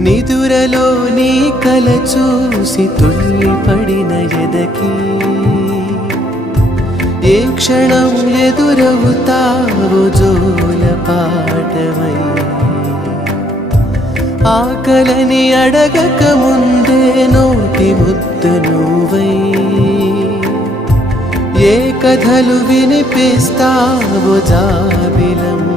నిదురలో నీ కల చూసి తుళ్ళిపడిన ఎదకి ఏ క్షణం ఎదురవుతావో జోల పాటవై ఆకలని అడగక ముందే నోటి ముద్ద నువ్వై ఏ కథలు వినిపిస్తావో జాబిలమ్మ